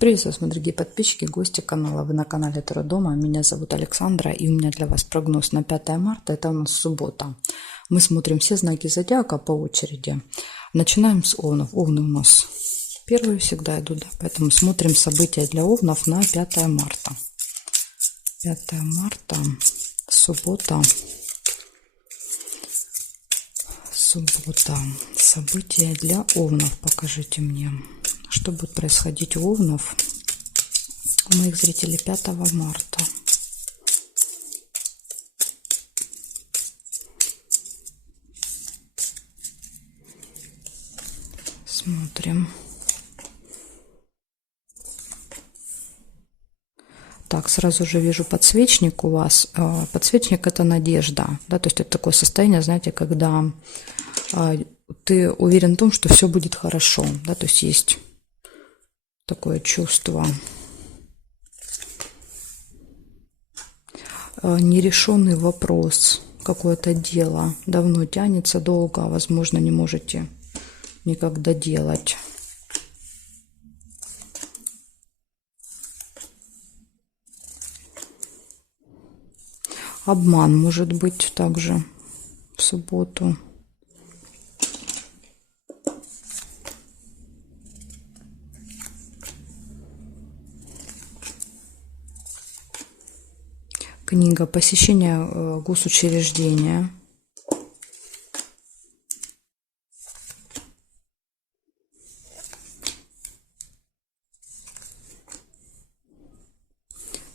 Приветствую вас, мои дорогие подписчики, гости канала. Вы на канале Таро Дома. Меня зовут Александра, и у меня для вас прогноз на 5 марта. Это у нас суббота. Мы смотрим все знаки зодиака по очереди. Начинаем с овнов. Овны у нас первые всегда идут, да? Поэтому смотрим события для овнов на 5 марта. 5 марта, суббота. Суббота. События для овнов. Покажите мне, что будет происходить у овнов, у моих зрителей 5 марта. Смотрим. Так, сразу же вижу подсвечник у вас. Подсвечник – это надежда, да, то есть это такое состояние, знаете, когда ты уверен в том, что все будет хорошо, да, то есть есть такое чувство. Нерешенный вопрос, какое-то дело давно тянется, долго, возможно, не можете никак доделать. Обман может быть также в субботу. Книга «Посещение госучреждения».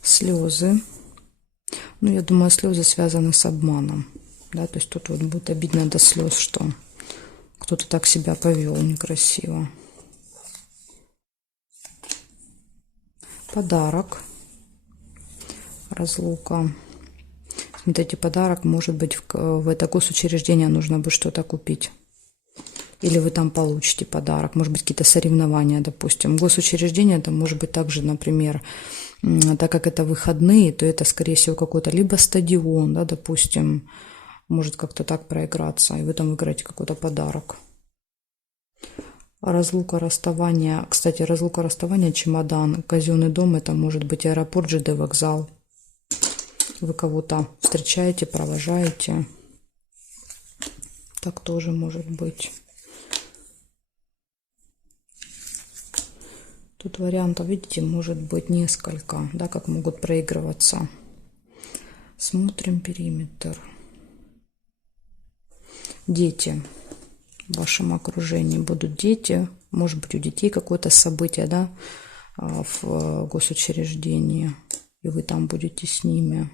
Слезы. Ну, я думаю, слезы связаны с обманом. Да, то есть тут вот будет обидно до слез, что кто-то так себя повел некрасиво. Подарок. Разлука. Смотрите, подарок может быть в это госучреждение нужно будет что-то купить. Или вы там получите подарок. Может быть, какие-то соревнования, допустим. Госучреждение, это может быть также, например, так как это выходные, то это, скорее всего, какой-то либо стадион, да, допустим, может как-то так проиграться, и вы там выиграете какой-то подарок. Разлука, расставание. Кстати, разлука, расставание, чемодан, казенный дом, это может быть аэропорт, ЖД вокзал. Вы кого-то встречаете, провожаете. Так тоже может быть. Тут вариантов, видите, может быть несколько, да, как могут проигрываться. Смотрим периметр. Дети. В вашем окружении будут дети. Может быть, у детей какое-то событие, да, в госучреждении. И вы там будете с ними.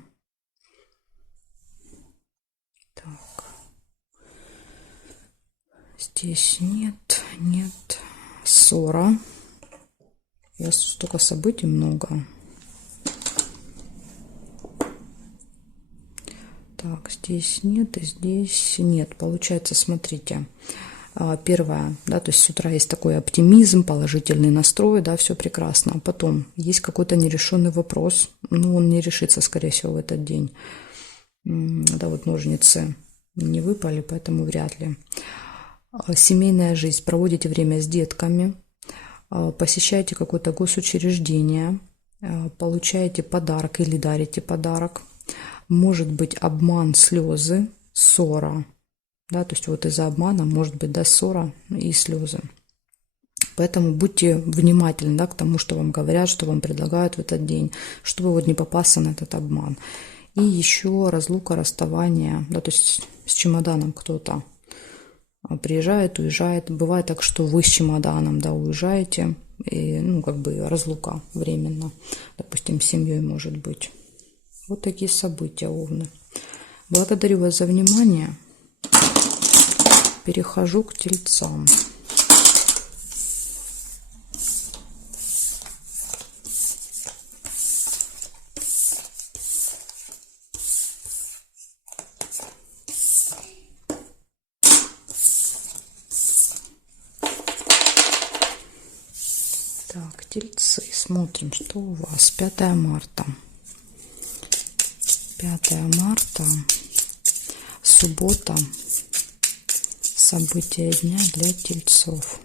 Так. Здесь нет. Ссора. У вас столько событий много. Так, здесь нет и здесь нет. Получается, смотрите, первое, да, то есть с утра есть такой оптимизм, положительный настрой, да, все прекрасно. А потом есть какой-то нерешенный вопрос, но он не решится, скорее всего, в этот день. Да, вот ножницы не выпали, поэтому вряд ли. Семейная жизнь. Проводите время с детками. Посещаете какое-то госучреждение, получаете подарок или дарите подарок. Может быть обман, слезы, ссора. Да, то есть вот из-за обмана может быть, да, ссора и слезы. Поэтому будьте внимательны, да, к тому, что вам говорят, что вам предлагают в этот день, чтобы вот не попасться на этот обман. И еще разлука, расставание, да, то есть с чемоданом кто-то приезжает, уезжает. Бывает так, что вы с чемоданом, да, уезжаете, и, ну, как бы разлука временно, допустим, с семьей может быть. Вот такие события, овны. Благодарю вас за внимание. Перехожу к тельцам. Так, тельцы. Смотрим, что у вас. 5 марта. 5 марта. Суббота. События дня для тельцов.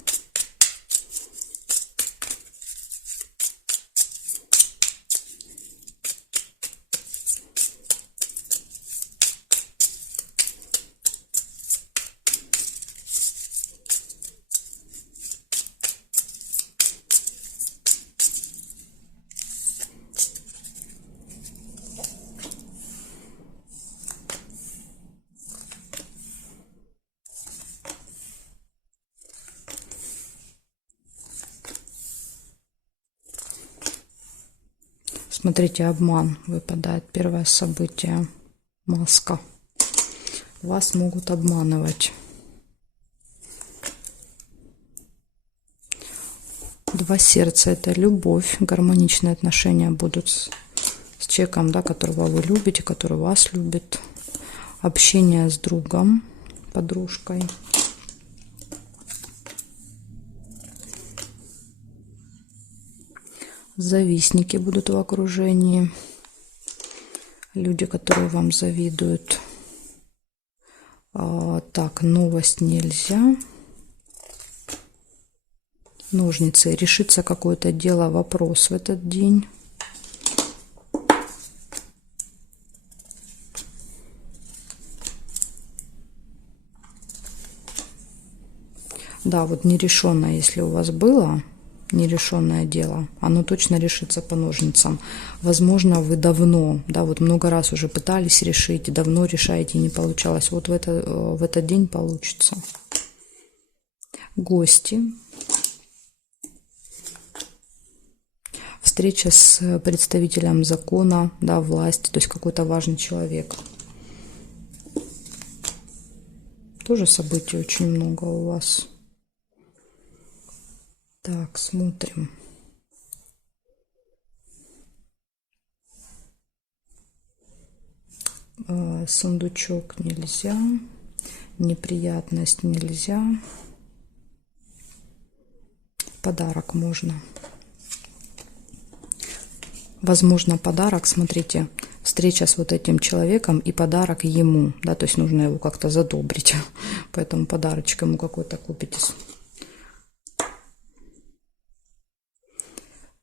Смотрите, обман выпадает. Первое событие. Маска. Вас могут обманывать. Два сердца – это любовь. Гармоничные отношения будут с человеком, да, которого вы любите, который вас любит. Общение с другом, подружкой. Завистники будут в окружении. Люди, которые вам завидуют. Так, новость нельзя. Ножницы. Решится какое-то дело, вопрос в этот день. Да, вот нерешенное, если у вас было нерешенное дело, оно точно решится по ножницам. Возможно, вы давно, да, вот много раз уже пытались решить, давно решаете, не получалось. Вот в этот день получится. Гости. Встреча с представителем закона, да, власти, то есть какой-то важный человек. Тоже событий очень много у вас. Так, смотрим. Сундучок нельзя. Неприятность нельзя. Подарок можно. Возможно, подарок, смотрите, встреча с вот этим человеком и подарок ему, да, то есть нужно его как-то задобрить, поэтому подарочек ему какой-то купите.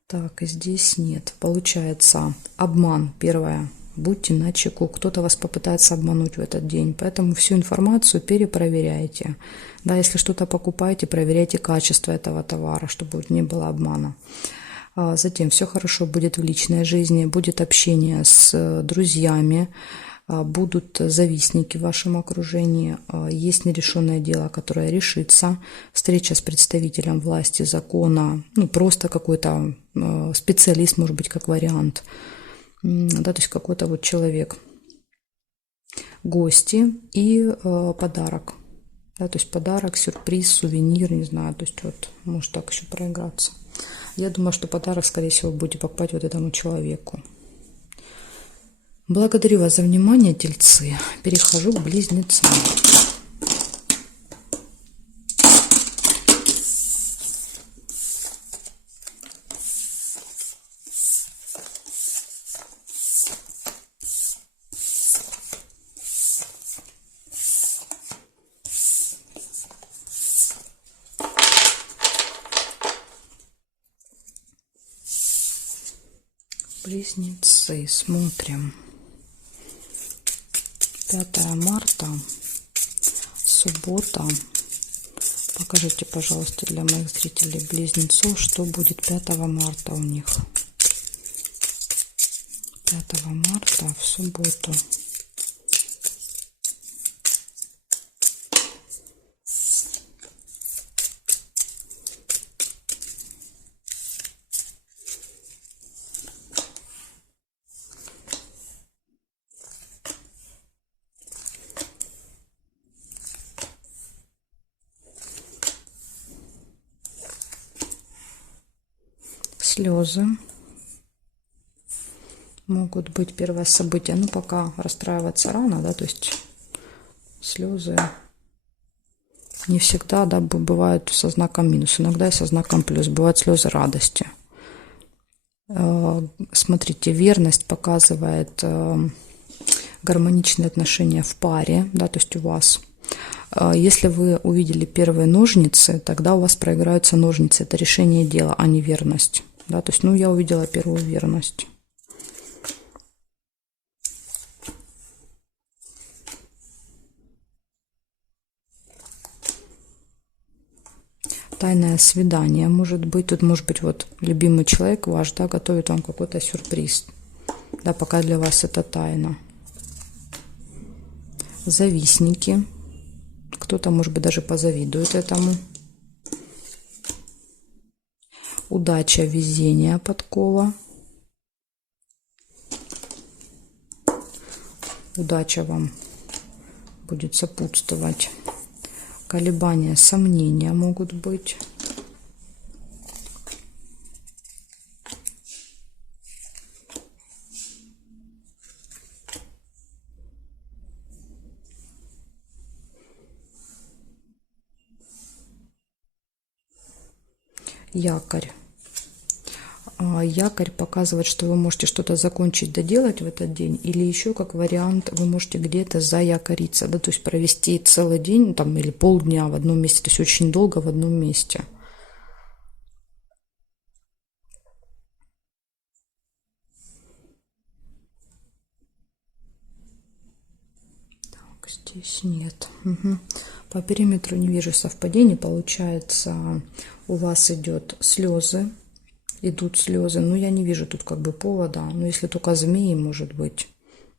Так, и здесь нет. Получается, обман. Первое. Будьте начеку. Кто-то вас попытается обмануть в этот день. Поэтому всю информацию перепроверяйте. Да, если что-то покупаете, проверяйте качество этого товара, чтобы не было обмана. Затем все хорошо будет в личной жизни, будет общение с друзьями, будут завистники в вашем окружении, есть нерешенное дело, которое решится, встреча с представителем власти, закона, ну просто какой-то специалист, может быть, как вариант, да, то есть какой-то вот человек, гости и подарок, да, то есть подарок, сюрприз, сувенир, не знаю, то есть вот может так еще проиграться. Я думаю, что подарок, скорее всего, будете покупать вот этому человеку. Благодарю вас за внимание, тельцы. Перехожу к близнецам. Близнецы, смотрим. 5 марта, суббота. Покажите, пожалуйста, для моих зрителей близнецов, что будет 5 марта у них. 5 марта в субботу. Слезы могут быть первое событие, но пока расстраиваться рано, да, то есть слезы не всегда, да, бывают со знаком минус, иногда и со знаком плюс, бывают слезы радости. Смотрите, верность показывает гармоничные отношения в паре, да, то есть у вас. Если вы увидели первые ножницы, тогда у вас проиграются ножницы, это решение дела, а не верность. Да, то есть, ну, я увидела первую верность. Тайное свидание может быть. Тут может быть вот любимый человек ваш, да, готовит вам какой-то сюрприз. Да, пока для вас это тайна. Завистники. Кто-то, может быть, даже позавидует этому. Удача, везение, подкова. удача вам будет сопутствовать. Колебания, сомнения могут быть. Якорь. Якорь показывает, что вы можете что-то закончить, доделать в этот день, или еще как вариант вы можете где-то заякориться, да, то есть провести целый день там, или полдня в одном месте, то есть очень долго в одном месте. Так, здесь нет. Угу. По периметру не вижу совпадений, получается, у вас идут слезы. Идут слезы, но я не вижу тут как бы повода, но если только змеи, может быть,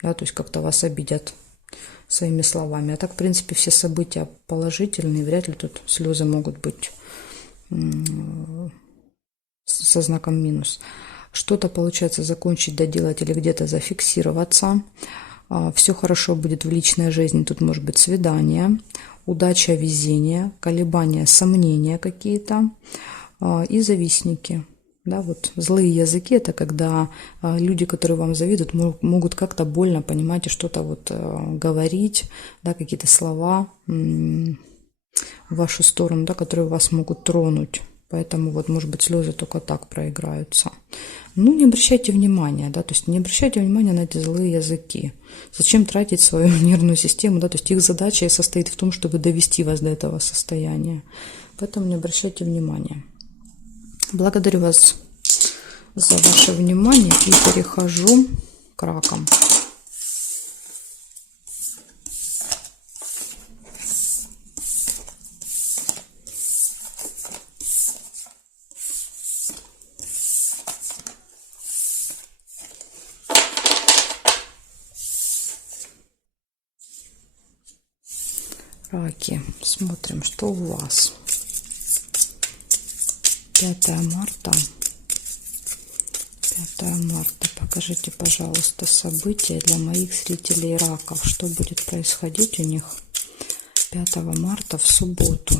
да, то есть как-то вас обидят своими словами. А так, в принципе, все события положительные, вряд ли тут слезы могут быть со знаком минус. Что-то получается закончить, доделать или где-то зафиксироваться. Все хорошо будет в личной жизни, тут может быть свидание, удача, везение, колебания, сомнения какие-то и завистники. Да, вот злые языки — это когда люди, которые вам завидуют, могут как-то больно, понимаете, что-то вот говорить, да, какие-то слова в вашу сторону, да, которые вас могут тронуть. Поэтому вот, может быть, слезы только так проиграются. Ну, не обращайте внимания, да, то есть не обращайте внимания на эти злые языки. Зачем тратить свою нервную систему, да, то есть их задача и состоит в том, чтобы довести вас до этого состояния. Поэтому не обращайте внимания. Благодарю вас за ваше внимание и перехожу к ракам. Раки, смотрим, что у вас. 5 марта. 5 марта. Покажите, пожалуйста, события для моих зрителей раков. Что будет происходить у них 5 марта в субботу?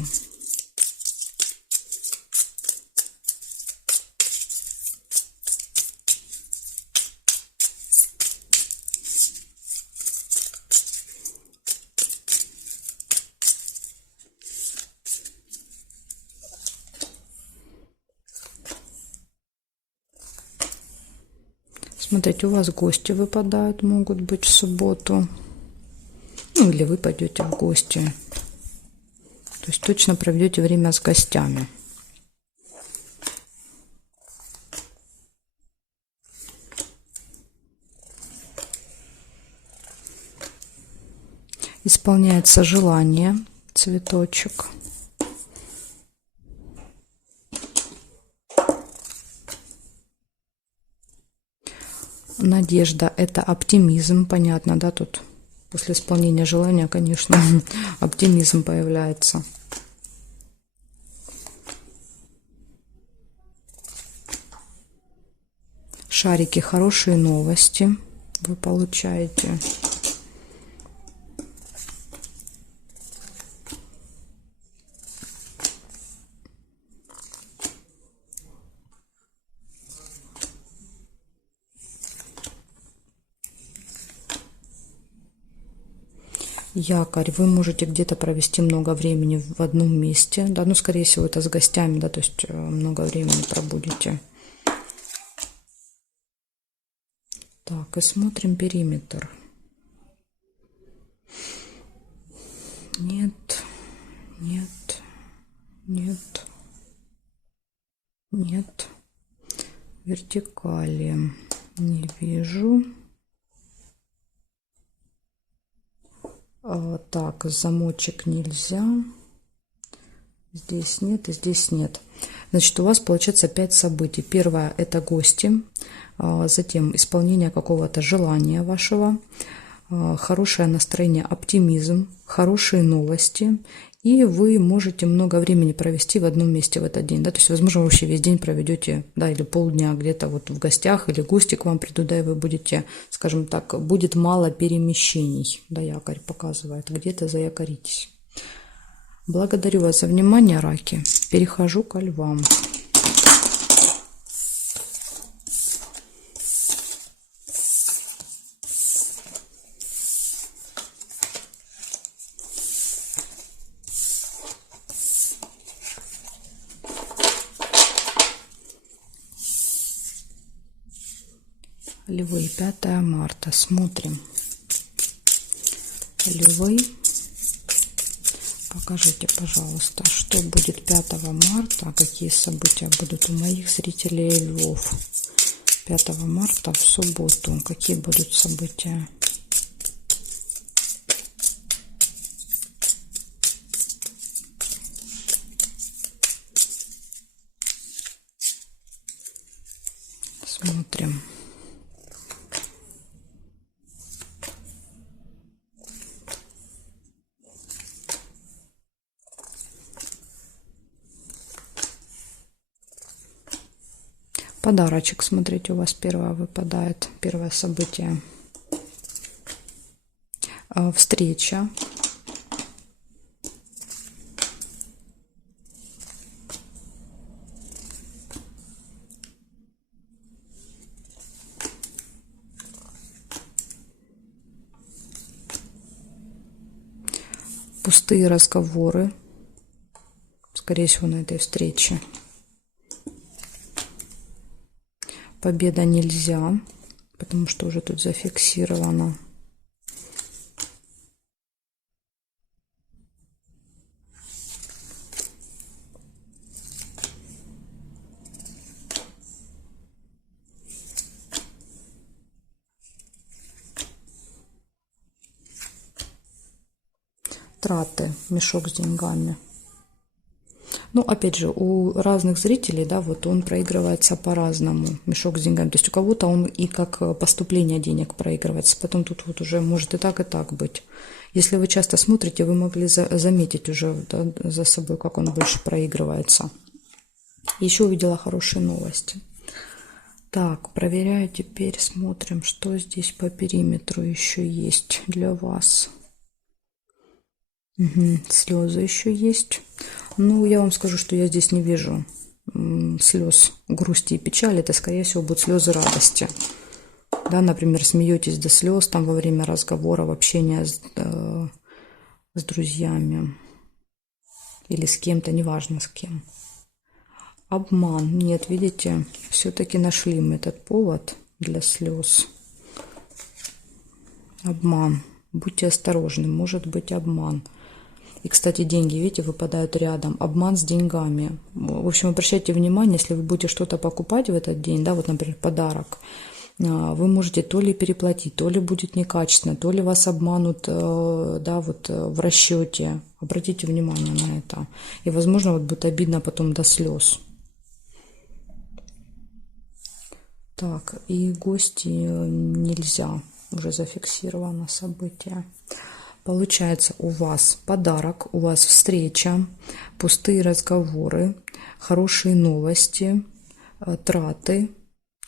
Смотрите, у вас гости выпадают, могут быть в субботу. Ну, или вы пойдете в гости. То есть точно проведете время с гостями. Исполняется желание, цветочек. Надежда – это оптимизм, понятно, да, тут после исполнения желания, конечно, оптимизм появляется. Шарики, хорошие новости вы получаете. Якорь. Вы можете где-то провести много времени в одном месте. Да, ну, скорее всего, это с гостями, да, то есть много времени пробудете. Так, и смотрим периметр. Нет, нет, нет, нет. Вертикали не вижу. Так, замочек нельзя. Здесь нет и здесь нет. Значит, у вас получается 5 событий. Первое – это гости. Затем исполнение какого-то желания вашего. Хорошее настроение, оптимизм, хорошие новости и вы можете много времени провести в одном месте в этот день, да, то есть, возможно, вы вообще весь день проведете, да, или полдня где-то вот в гостях, или гости к вам придут, да, и вы будете, скажем так, будет мало перемещений, да, якорь показывает, где-то заякоритесь. Благодарю вас за внимание, раки. Перехожу ко львам. Львы, 5 марта. Смотрим. Львы. Покажите, пожалуйста, что будет 5 марта, какие события будут у моих зрителей львов. 5 марта в субботу. Какие будут события? Смотрим. Подарочек, смотрите, у вас первое выпадает, первое событие. Встреча. Пустые разговоры, скорее всего, на этой встрече. Победа нельзя, потому что уже тут зафиксировано. Траты, мешок с деньгами. Ну, опять же, у разных зрителей, да, вот он проигрывается по-разному, мешок с деньгами. То есть у кого-то он и как поступление денег проигрывается. Потом тут вот уже может и так быть. Если вы часто смотрите, вы могли заметить уже, да, за собой, как он больше проигрывается. Еще увидела хорошие новости. Так, проверяю теперь, смотрим, что здесь по периметру еще есть для вас. Угу, слезы еще есть. Ну, я вам скажу, что я здесь не вижу слез грусти и печали. Это, скорее всего, будут слезы радости. Да, например, смеетесь до слез там во время разговора, общения с друзьями или с кем-то, неважно с кем. Обман. Нет, видите, все-таки нашли мы этот повод для слез. Обман. Будьте осторожны, может быть обман. И, кстати, деньги, видите, выпадают рядом. Обман с деньгами. В общем, обращайте внимание, если вы будете что-то покупать в этот день, да, вот, например, подарок, вы можете то ли переплатить, то ли будет некачественно, то ли вас обманут, да, вот в расчете. Обратите внимание на это. И, возможно, вот будет обидно потом до слез. Так, и гости нельзя. Уже зафиксировано событие. Получается, у вас подарок, у вас встреча, пустые разговоры, хорошие новости, траты,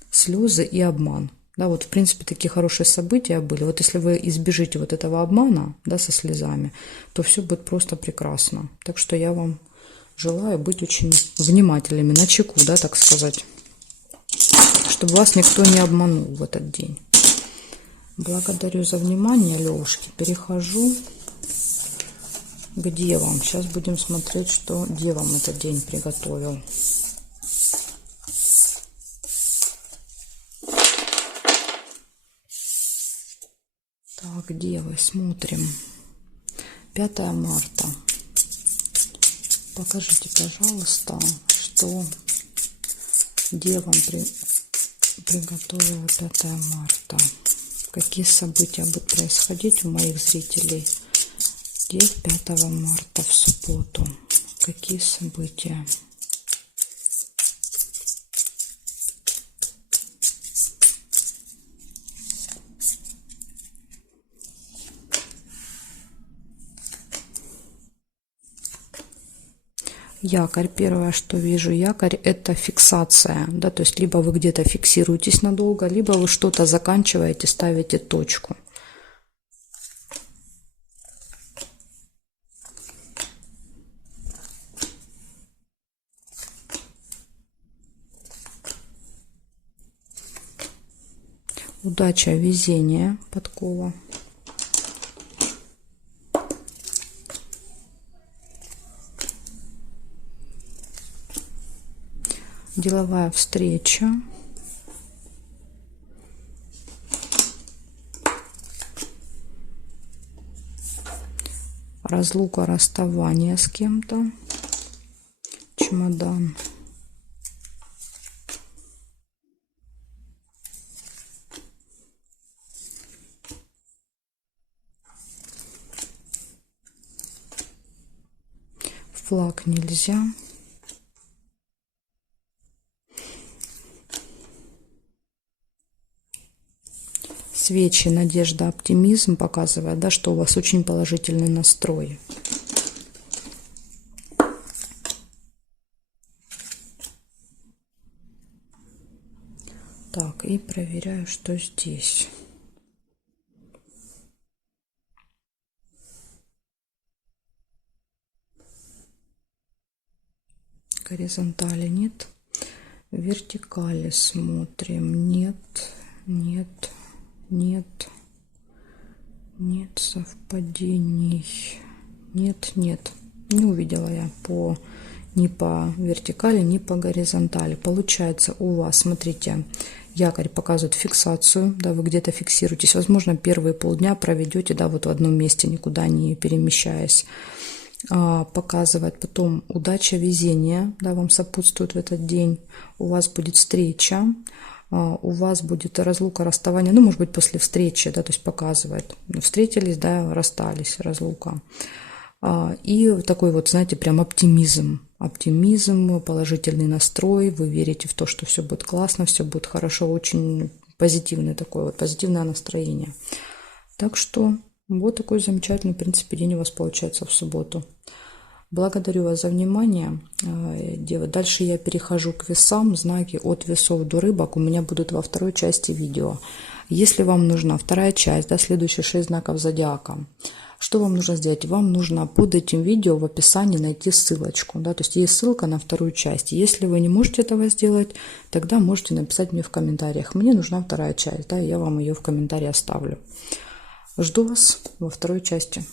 слезы и обман. Да, вот, в принципе, такие хорошие события были. Вот если вы избежите вот этого обмана, да, со слезами, то все будет просто прекрасно. Так что я вам желаю быть очень внимательными, начеку, да, так сказать, чтобы вас никто не обманул в этот день. Благодарю за внимание, левушки. Перехожу к девам. Сейчас будем смотреть, что девам этот день приготовил. Так, девы, смотрим. 5 марта. Покажите, пожалуйста, что девам приготовила 5 марта. Какие события будут происходить у моих зрителей здесь 5 марта в субботу? Какие события? Якорь, первое, что вижу, якорь — это фиксация, да, то есть либо вы где-то фиксируетесь надолго, либо вы что-то заканчиваете, ставите точку. Удача, везение, подкова. Деловая встреча. Разлука, расставание с кем-то. Чемодан. Флаг нельзя. Свечи, надежда, оптимизм показывает, да, что у вас очень положительный настрой. Так, и проверяю, что здесь. Горизонтали нет. Вертикали смотрим. Нет, нет, нет, нет совпадений. Нет, нет. Не увидела я ни по вертикали, ни по горизонтали. Получается у вас, смотрите, якорь показывает фиксацию, да, вы где-то фиксируетесь. Возможно, первые полдня проведете, да, вот в одном месте, никуда не перемещаясь. Показывает потом удача, везение, да, вам сопутствует в этот день. У вас будет встреча, у вас будет разлука, расставание, ну, может быть, после встречи, да, то есть показывает, встретились, да, расстались, разлука. И такой вот, знаете, прям оптимизм, положительный настрой, вы верите в то, что все будет классно, все будет хорошо, очень позитивное такое вот, позитивное настроение. Так что вот такой замечательный, в принципе, день у вас получается в субботу. Благодарю вас за внимание. Дальше я перехожу к весам. Знаки от весов до рыбок у меня будут во второй части видео. Если вам нужна вторая часть, да, следующие 6 знаков зодиака, что вам нужно сделать? Вам нужно под этим видео в описании найти ссылочку. Да, то есть есть ссылка на вторую часть. Если вы не можете этого сделать, тогда можете написать мне в комментариях. Мне нужна вторая часть, да, я вам ее в комментарии оставлю. Жду вас во второй части.